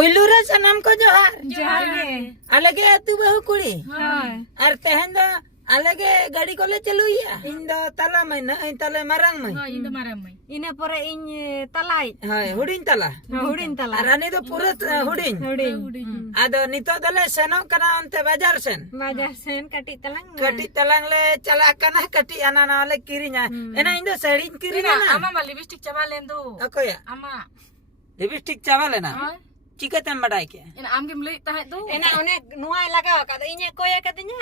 पुलू रे सनम को जोहार जोहार गे अलगे अतु बहु कुड़ी हाय और तेहन दो अलगे गाड़ी को ले चलुया इन दो तला में ना इन तले मारंग में हां इन माराम में इने परे इन तलाई हाय हुडिन तला हुडिन तला रानी दो पूरा हुडिन आदो नितो दले सेनो कना अंते बाजार सेन कटी तलांग ले चला कना कटी आना ना ले किरिnya एना इन दो साड़ी किरिnya ना आमा मा लिपस्टिक चाबा लेन दो ako ya आमा लिपस्टिक चावा लेना चिकन बड़ाई के इन आम के मले ताहे दो एना ओने नुआय लगाव का इने कोय कदिnya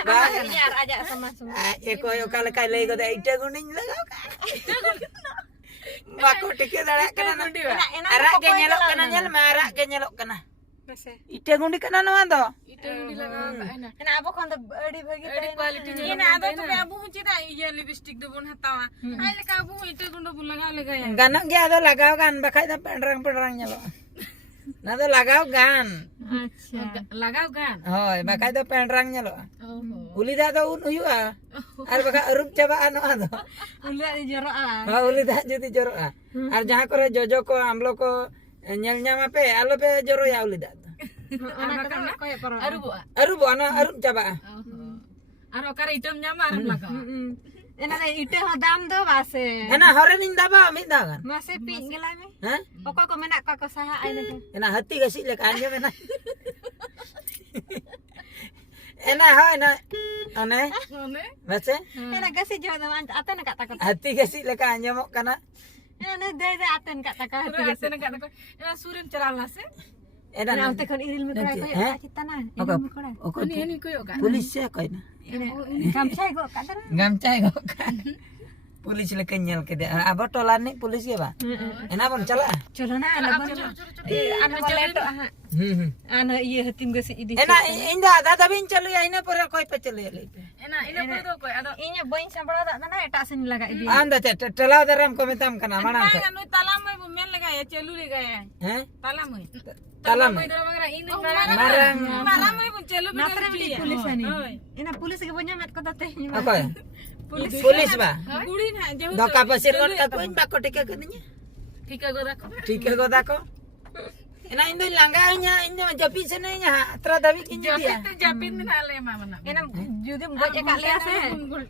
इने आजा sama eko yo kala kai lei goda ite guning lagaw ka bako tike dara kana arak ge nyelok kana nyel marak ge nyelok kana ite gundi kana no ando ite gundi lagaw ka ena abo kon do adi bhagi adi quality ena ado to abu chida iya lipstick do bon hatawa ai leka abu ite gundo bun lagaw lega ya ganak ge ado lagaw kan bakai da penrang nyelok na do lagaw gan अच्छा लगाव गान hoy bakai do penrang nyelok ulida do un uyua ar baka arup coba anu ado ulida di jorok ha ulida jadi jorok ar jaha kore jojo ko amlo ko nyel nyama pe alo pe joro ya ulida arup ana arup coba ar okare item nyama arup lagaw ena ite ho dam do base ena horen inda ba mi da kan mase pink gelai me ha oko ko menak ko saha aine ena hati gasi le kan je mena ena ha ena ane base ena gasi jo da aten ka takot hati gasi le kan je mok kana ena de aten ka takot hati gasi aten ka takot ena surin charal se ena ante kon iril me krai ko citana oko ini koyo ka pulis se ko ina gamcai go ka dara gamcai go kan police ले केnyal ke dia abo tolan ni police के बा एना बन चला चलो ना लगन ana boleto ana iya hatim gasi idi एना इंदा दादा बिन चलु या इने पर कोई पे चले ले एना ine पर do koy ado inya bain sambara da na eta sin laga idi anda tela daram ko metam kana mana ko anu talam mai men laga ya chelu le gaya हैं talam mai talam mai do mangara ini marang mai pun chelu be pulis ani ina pulis ke punya met kota teh apa ya police बा गुड़ी ना जेहु धक्का पसिर gun का coin बाको टिके कदिnya टिके गो दाको एना इंदो लांगा nya इnya जपी से नहीं nya अत्रा दबी किnya dia जपिन में आले मामना एना जुदि गज का ले से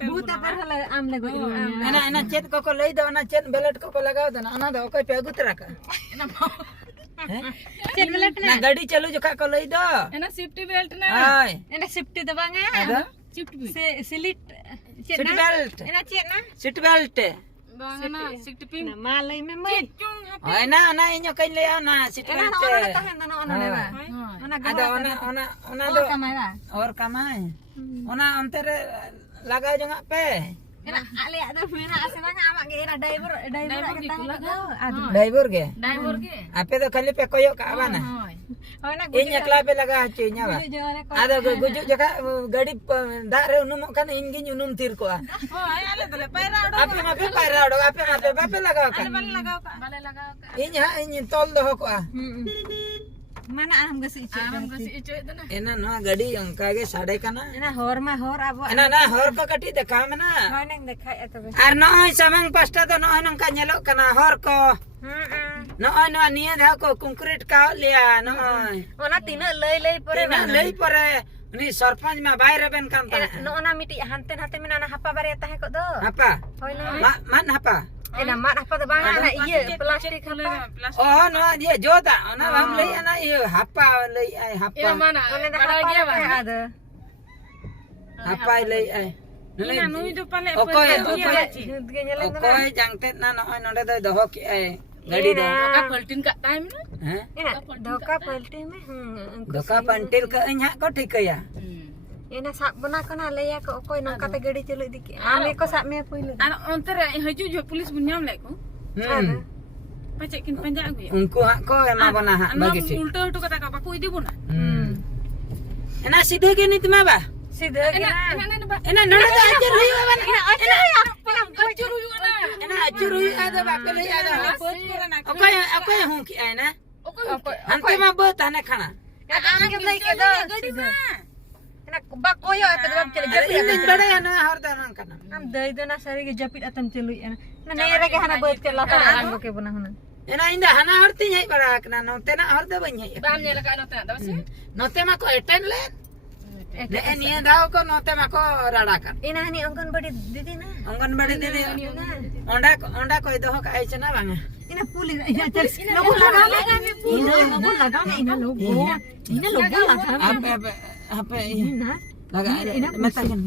भूत पर हला आम ले गज एना चेत को लई दो ना चेत बेलेट को लगाओ दो ना अना दो कोई पे गुतरा का एना चेत बेलेट ना गाड़ी चलो जो का को लई दो एना सेफ्टी बेल्ट ना हाय एना सेफ्टी दबांगा सीट सिलिट सीट बेल्ट एना चेत ना सीट बेल्ट बांगना सीट पिन मालई में मैं हाय ना ना इño कइन ले ना seat belt ona tahan na ona ba ada ona do और कमाए ona अंतर लगाओ जंगा पे एना आले ada मेरा ase bang amak ge ena driver kita lagaw driver के driver आपे तो खाली पे कोयो का आवाना ona इña क्ला पे लगा चेnya बा ada गुजु जका गाड़ी दा रे उनुम kan इंगी उनुम तीर को oh ale dole paira odo आपे मा पे पायरा ओडो आपे मा पे बापे लगाओ का bale lagaw ka इña तोल दो को mana am gasi ice dana एना ना गाड़ी अंका के साड़े kana ena hor abo एना ना हर को कटी देखा में ना hoy nang dekhai atobe आर नय समंग पास्ता तो नय नंका नेलो kana हर को नय नय निये धा को कंक्रीट का लिया नय ona tina lei pore ना लई परे नि सरपंच में बाहर बेन काम ता no ona miti hanten hate menana hapa bare tahe ko do apa hoy na man apa ena mat apa to bang ana iya plastik hapa oh no dia joda ona हम लई ना ये हप्पा लई आई हप्पा mana ona da hapa ge ada हप्पा लई आई ina nui do pale ओकोय जंगते ना नय नडे दो दोहो की आई गाड़ी दो ka paltin ka time na हैं ina doka paltin me दोका पंटिल का इहा को ठिकया ena sab bana kana leya ko okoy nang kata gadi chelu diki ame ko sab me puile an ontere haju jo police bunyam lek ko pacek kin panja aku ya उनको हक को एमा बना हक बाकी ठीक उल्टा उल्टा kata ka paku idi buna एना सीधे के नीत में बा सीधे ena एना नडे दा अचर हुई बा ena achur huyu na एना अचर हुई आदा बापे ले आदा ओकोय हूं की आई ना हमके मा ब ताने खाना ame ke lei ke do सीधे ena ba koyo ata dab chele इन बड़े ना हर दाना खाना am dai dana sari ge japit atam chelu ena na nere ge hana bet ke lata ang ke buna huna ena indah hana hor tinya hej bara kana note na hor da banya Bam nyala ka nota da basi. note ma ko eten le le enia dao ko note ma ko rada kan Ina hani Anganwadi didi na. anganwadi didi onda ko doho ka ai chana bang Ina puli ina logo laga me puli. Ina logo laga me ina logo. Ina logo laga. apa Ina. laga mata kan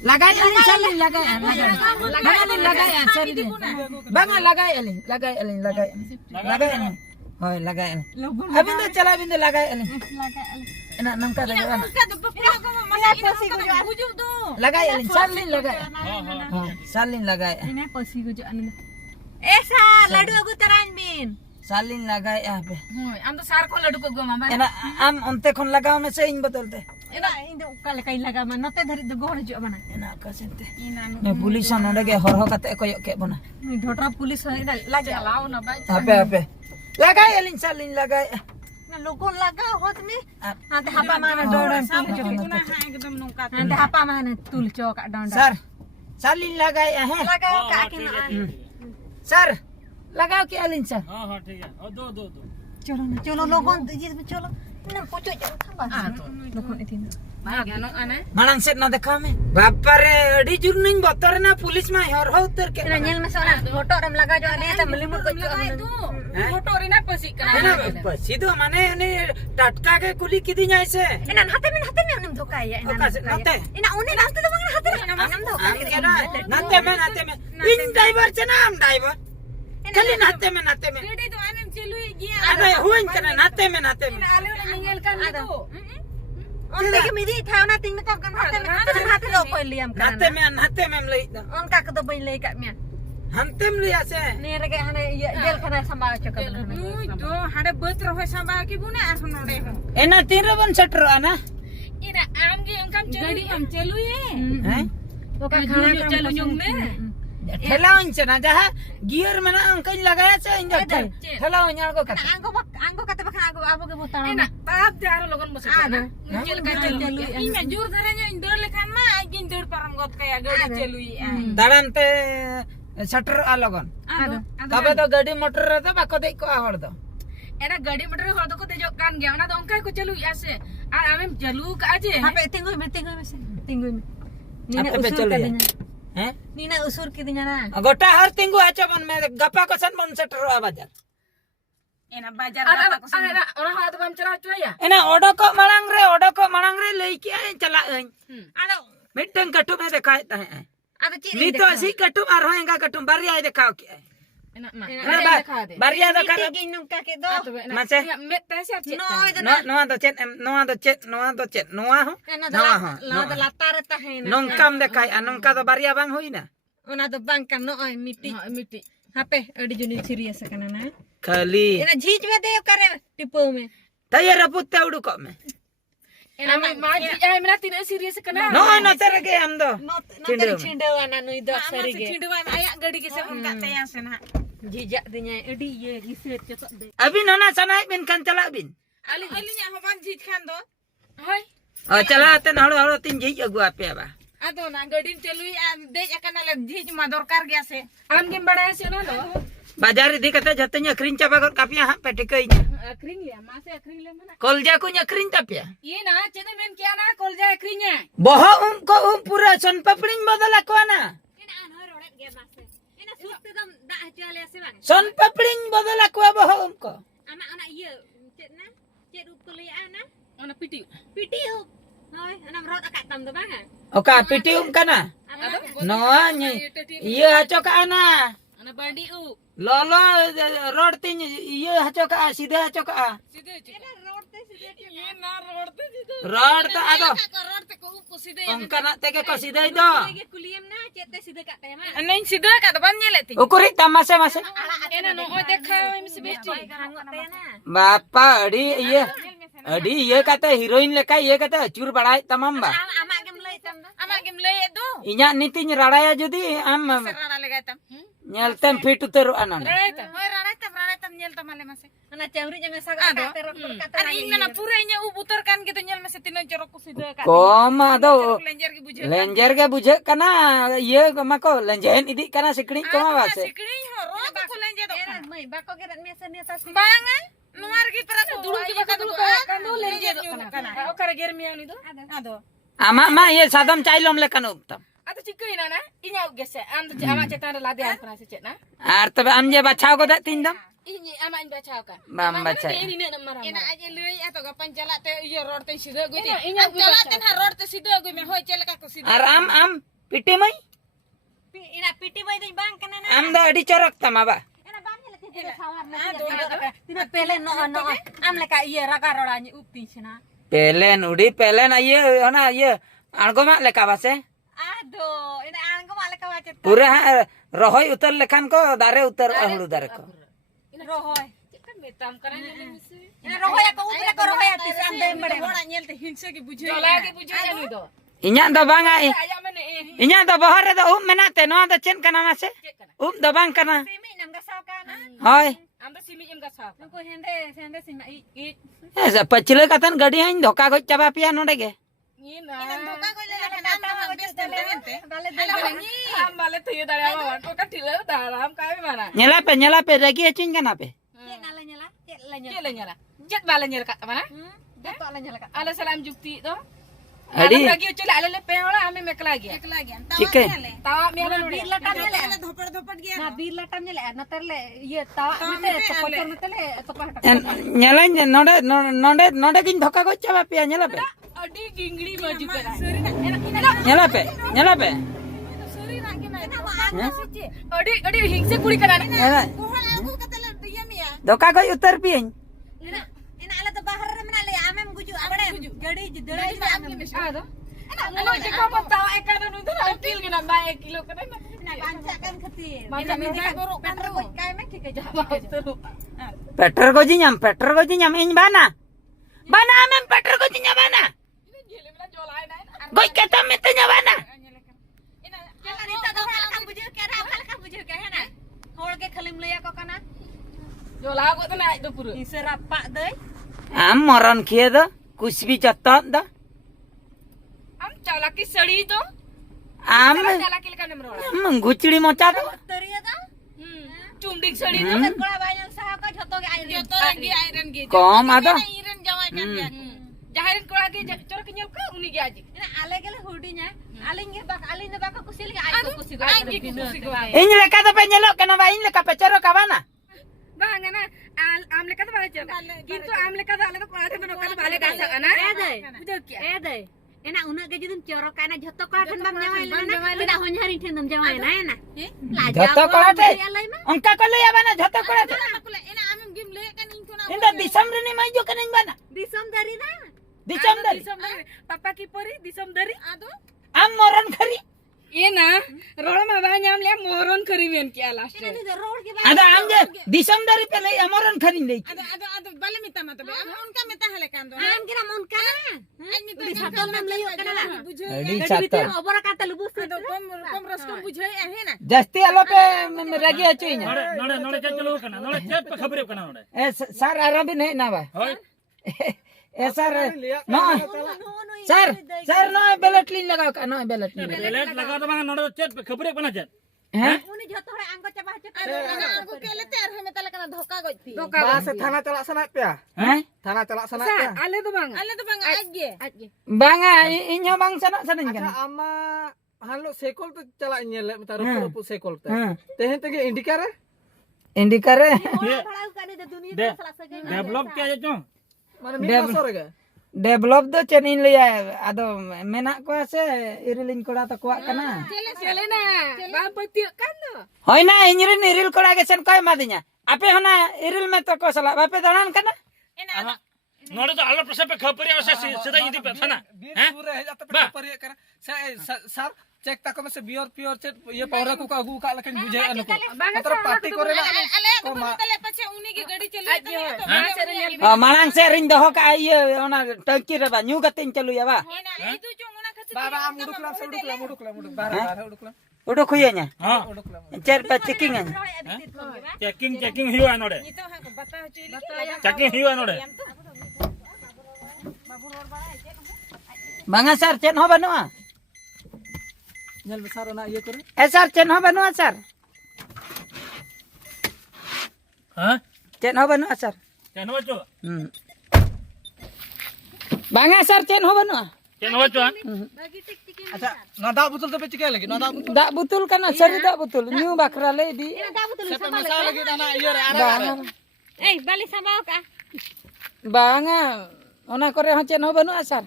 lagai alin salin lagai lagai sorry bang lagai alin lagai alin hoy lagai alin abin do chala abin do lagai alin enak nam ka lagai alin Ka to pula ko masih ina bujuk tu. lagai alin salin lagai salin lagai Ina pasi ko anu. Esa ladu aku terain bin. salin lagai apa Hoy, am to sar ko ladu ko go mama. enak am onte khon lagao me se in botolte Ina inda ukale kai laga man note dhari do gor jo mana. enak ka sente Ina no. ne police on onde ge hor kate koyok ke bona Ni dhotra police ina laga. Lao na ba. apa lagai alin salin lagai Na logo laga hot me. Ante hapa mana doran tul jo. Kuna ha ekdam nongka. Ante hapa mana tul jo ka don. sir salin lagai hai Laga ka akin sir लगाओ कि अलिन sir हाँ ठीक है और दो Cholo na cholo logo ji cholo. Na pucuk jo thamba. Logo itu. Ba ga no ana. मानंग सेट ना देखा में बापा रे अड़ी जुर्निंग बतर ना पुलिस में हर हो उतर के Ina nyel masona foto ram laga jo ane ta melimur ko jo. Tu. Foto ri na pasi kana. ना सीधो माने ने टटका के कुली किदी जाय से Ina hate me unim dhoka ya ina. ओका से नते Ina une raste to bang hate me unim dhoka. हम के ना नते में इन ड्राइवर से ना हम ड्राइवर खाली नते में Gede tu anem celui gia. अरे हुइन करे नते में Ale udah meninggalkan itu. Unte ke midi thau na ting ka kan hate ro ko liam kan. नते में ले On ka ko to bai le ka me. हम तेम लिया से Ne rege hane jel khana sambal chakal. Ui do hada beut roh samba ki buna asun ode. एना तीर बन shutter आना Ina am ge ongkam celui am celui हैं To ka Junjuk celu nyung ne. ठेला inch ना जहा gear में ना uncle लगाया से इंज ठेला इंज को कत Anggo kata bakal anggo abo ke buta. Ina tap jaro logon masuk kana. Cel ka celui. Ina jur dharanya indur lekhan ma agin dur param got kaya gadi celui. दाड़न ते सटर अलगन Ado. तबे तो गाड़ी motor रे तो बाको दे को आवड़ दो Era gadi motor hor do ko tejok kan ge ona do ongkai ko celui ase. Ar amem jalu ka aje. Hape tinggu me. Nina Apa usur celu ya? katanya. हैं Nina usur kidinya na. गोटा हर तिंगु आचो मन में गप्पा को सन मन shutter आवाज Ena bajar gata ko sama. Ona ha to bam cera cuya. एना ओडो को मणंग रे लई के चला अई Ado मिटन कटु में देखाय ता है ado ciri. नी तो सी कटु मार होएगा कटु बारिया देखाओ के Ena ma. एना बारिया दो कर Ginung kake do. मासे Met tesi ar No itu नो नो तो चेत नोआ हो Ana नोआ हो da latar ta hena. नोंकाम देखाय नोंका तो बारिया बांग होई ना Ona do bangkan no oi miti. miti. Hape odi juni serius kana na. खाली Ina jij me de kare tipu me. तैयार पुत्ते उडु को में Ena ma ji ai mina tidak serius kana. नो नो तेरे के हम दो No teri chindaw ana no ido sari ge. Cindu ai ayak gadi ke sa ongka tayang sena. Jijak dinya edi ye giset cocok de. अभी नोना सनाई बिन kan चला बिन Ali nya hoban jit kan do. Hoi. चला ते हड़ो हड़ो तीन जी अगु आपे बा Ado na gadin celui an dej akan ala jit ma dorkar ge ase. Am gem badai se na do. बाजार दी कते जतnya kering caba got kapiya ha petikei Akring le mase akring le mana. kolja ko nya kering tapya Ye na chede men kya na kol ja akring nya. boho ko pura son papring badala ko na Ina an hoi rodet ge mase. Ina sut dam da hajale ase bang. son papring badala ko boho ko Ama ana iya cek na. Cek rup kuliah na. Ona piti. Piti hu. Hoi ana rot akak tam tu bang. oka pitium kana no nya iya hacho ka ana Ona bandi u. lolo road tin iya hacho ka sida hacho ka Side je. Ye na road te sido. road ta ado Ka road te ko up side. ongka na teke ko sida itu Ge kuliah na cek te sida kak tema. Anain sida ka depan nyeleti. ukuri tamase mase Ena no oi dekha em se besti. Hangot te na. बापा अड़ी ये कहते heroine लेका ये कहते अचूर बढ़ाई तमाम बा Ama gem lei tam da. Ama gem le do. इnya नीति रड़ाया जुदी हम Serana lega tam. ñeltem fit उतर अनन Hoi rana tam nyel tam ale mase. Ana cawri jangan saga Ado. kak terot kata. Ana ingna na pura nya u putar kan gitu nyel mase tino jorok ku sida ka. कोम अदो Lenjer ki bujhe. लेंजर के बुझे कना ये मको लेंजन इदी कना सिकड़ी coma Wasay Sikri ho road ku lenjer do. Mai bako gerak mesa ni atas ni. Banga, nuar gi pera duduk di bakal dulu kan dulu lenje kana. Okara germiau ni do. Ado. ama ma ye sadam chailom lekan uptam Ado cikui na inya gese. Am tu ama cetan lade an pernah secet na. ar tobe am je bachao ko dak tindam Ini ama in baca ka. bam bacha Ini ne marah. Ina aja leuy atau gapan jalak te iya rod te sida gue te. Jalak te ha rod te sida gue me hoy celaka ko sida. ar am piti mai Ina piti mai dei bang kana na. am da adi corak tama ba Ina bang ni lagi sawar na. Tina pele no am leka iya raga rodanya upti sina. pelen udi pelen aye ona aye argoma leka base Aduh, ini anggo malah kawacet. pura rohoy utar lekan ko dare utar ahlu dare ko Rohoy. Kan metam karena ini misi. Ini rohoy aku upre ko rohoy ati sampe mbere. Orang nyel te hinse ki bujui. Lagi bujui anu do. inya da banga Aya mene inya da bahar da menate no da chen kana mase da bang kana Simi nam gasaw kana. hoy Amba simi im gasap. Nuko hende sima i. esa pachile katan gadi hain dhoka go chaba pia node ge Ina. Doka ko le nam habis tente. Bale Ni ambale tuyo dari awan. Oka tile dalam kai mana. nyala pe ragi achin kana pe Cek nala nyala, cek la nyala. Kele nyala. Jet bala nyala kat mana? Doka la nyala ka. Ala salam jukti to. adi Lagi ucul ala le pe ola ame mek lagi. chicken Tawa mi ala Bir latam nyala. Dhopad gya. Na bir latam nyala. Na terle ye tawa mate pokor mate le nyala node gin dhoka go chaba pia nyala pe Adi gingli maju kara. nyala pe Adi hingse kuri kara. nyala dhoka go utar pia Ina ala to bahar re menale amem guju abade gadi jidere Ado. Ano jiko pa tawa ekana nuntu akil gina ba 1 kilo kara na. Ina bancakan ketir. Macam ini guru peter kai me kike peter go jinyam in bana amem peter go jinyam bana go kata metenya bana Kala nita to kala ka buju ke hana. Hol ke khalim leya ko kana. Jola ko to na itu puru. Iserapak deui. am moron khie da kuch bhi chatta da Am chala ki sadi to. am Chala ki kan mero. guchdi mocha da Teriya ta. Cumdik sadi to. Kola banyak saha ko joto ge air. Joto lagi iron gi. kom ada Iron jawai kan ya. Jahirin ko lagi cor kenyal ka uni gi aji. Ina ale gele hudinya. Aling ne bak kusil ge air ko kusil. Ai gi kusi go. in leka to pe nyelo kana ba in leka pe chero ka bana Bang na am leka to bale cor. Kintu am leka to ale to pade to ka to bale ka sa ana. Bujo kya. Deh. Enak una ge judum corok kana joto ko kan bam jawai na. Tidak honya hari thendam jawai na na. joto ko ate onka ko le bana joto ko ate Ina am gim le kan inko na. inda disam rini maju kana in bana Disom dari na. disam dari Disom dari. Papa ki pori disom dari. Ado. am moron khari Ina rola ma ba nyam le moron karimen ki last. Ina ni road ke ada am je disam dari pe le moron khari le Ado bale mita mata be. Am unka mita hale kan do. Am kira mon kana. Di satu nam layu kana la. adi chatta Obor kata lubus. Ado kom raskom bujhai ahe na. jasti alo pe ragi achuinya नोड़े check चलो करना नोड़े check पे खबरें करना नोड़े ए sir आराम नहीं ना बा होय ए सर नो सर नो बैलेट लिन लगाओ का नो बैलेट लिन लेट लगा तो बांगा नोड़े चेक पे खबरें करना चेक हैं Uni joto hore angko coba cek. Aku kele te arhe meta la kana dhoka goiti. Bahas थाना चला सना पे हैं थाना चला सना पे Ale to bang age. बांगा इन्हो बांग सना सना अच्छा kan आमा हालो सेकोल तो चला इन्हें मत रुपु सेकोल तो हां तेहे तक इंडिकेटर इंडिकर Kalau kani de dunia दे selasa ge. डेवलप क्या है जो माने मी मासो रे डेवलप दो चेनिन लिया आदो मेना को से इरिलिन कोड़ा तो कोआ kana Chele na. Ba pati kan do. होय ना इंजरिन इरिल कोड़ा के सन कोय मादिnya आपे होना इरिल में तो को सला बापे दणान kana नोड़े तो आलो प्रश्न पे खबरें और से सीधा यदि पे थाना हैं पूरे है जाता पे पर ये कर सर चेक तक में से बियर प्योर चेक ये पाउडर को का गु का लेकिन बुझे अनको मतलब पार्टी करे ना Ale to tale pache uni ki gadi chelu. मानang से रिन दहो का ये ओना टंकी रे बा न्यू गतिन चलु या बा Itu jong una khati. बाबा हम उड़ुकला बाहर उड़ुकला उडो खुयेnya हां चेर पे चेकिंग चेकिंग हुआ नोड़े Itu ha ko bata hochili. Checking हुआ नोड़े बांगा सर चेन हो बनुआ नेल में सारो ना ये करे ए सर चेन हो बनुआ सर हाँ चेन हो बनुआ सर चेन हो चो बांगा सर चेन हो बनुआ चेन हो चो अच्छा ना दा बुतल तो पे चिके लगी ना दा बुतल दा बुतुल kana sari दा बुतुल न्यू बाखरा ले di से पे मसा लगी ना इयर आरा Eh, balik sama ka. banga ona kore ho chen ho banu sar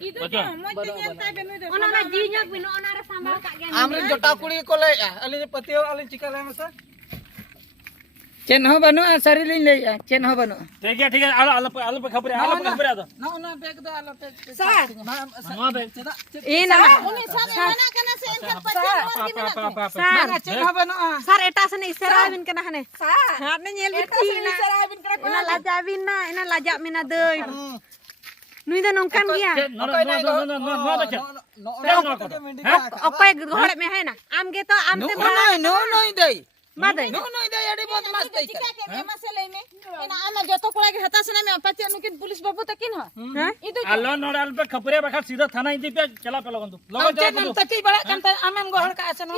Itu tuh, mau jangan tak benu itu. Ona na jinya pino ona ra sama ka gen. Amre जोटा कुड़ी को ले अली पतियो अली चिका ले मसा chen ho banu sari lin le chen ho banu ठीक है आलो पे खबर आ दो na ona bag da ala pe Sar. हाँ बे ina Ini sana mana kena sen kan banga chen ho banu Sar eta sene iserabin kana hane. Sar. Hatne nyel biti na. Ina lajawin na, ina lajak mina deui. Nui da nongkan dia. नो नो मिंडी Okoy ghore me hai na. Am ge to am te no no dei ma dei. no dei adi bahut mast dei Ina ama joto kula ke hata sana me pachi nukin pulis babu takin ha. Itu आलो नोड़ आलो पे खबर बखा सीधा थाना इंदी पे चला पे लगन दो लगन chen nam taki bala kan ta amem go hal ka asan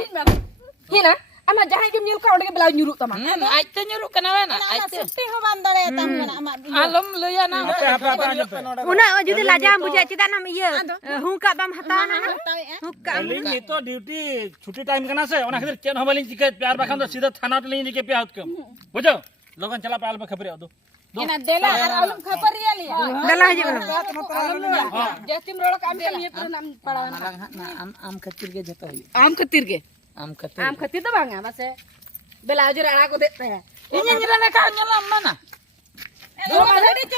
hina ama jahay ke nyul ka udah ke belau nyuruk tama. ai te nyuru kana wana ai te Ti ho bandare tam kana ama. alom le ya na apa Una judi lajam bujak cita nam iya. Hungka bam hata na. Hungka. लिंग ये तो duty छुट्टी time करना से ओना खातिर chain हमालिन चिके प्यार बखन तो सीधा थाना तो लिंग के पे आउट कम बुझो लगन चला पे आल पे खबर आ दो Ina dela alum khabar ya liya. Dalah aja bang. Jatim rolo kami kami itu nam padawan. na am khatir ge jato hoy Am ketir ke. am khatir Am ketir to bang mase. Bela ajur ana ko dete hai. ini nyira na ka nyalam mana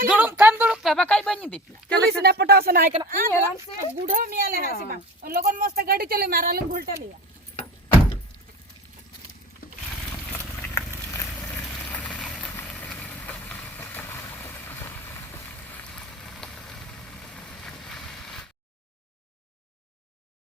dulu kan dulu pe bakai banyi di Pulis na pataw sana ai kana. Aram se budha miya le hasi bang. Logon mast gadi chale mara alum ghulta liya.